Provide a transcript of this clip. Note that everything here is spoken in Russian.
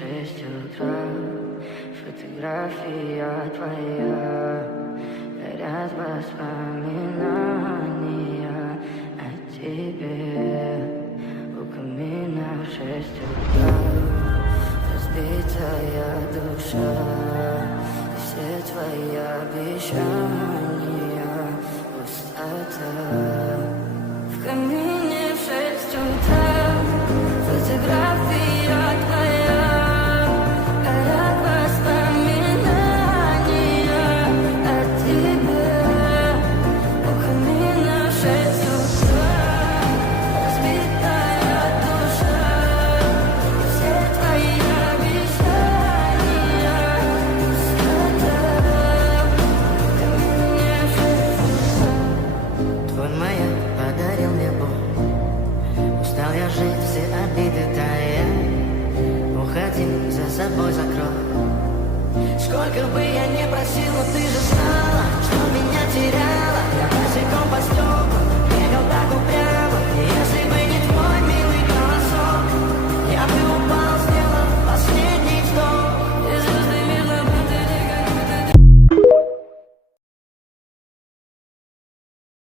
6 утра, фотография твоя, горят воспоминания о тебе. У камина в 6 утра, разбитая душа, и все твои обещания пустота. В камине в 6 утра, фотография твоя, горят воспоминания о тебе. У камина в 6 утра, разбитая душа, и все твои обещания пустота. В камине в 6 утра. Твой маяк подарил мне боль. Устал я жить, все обиды тая. Уходи, за собой закрой. Сколько бы я не просил,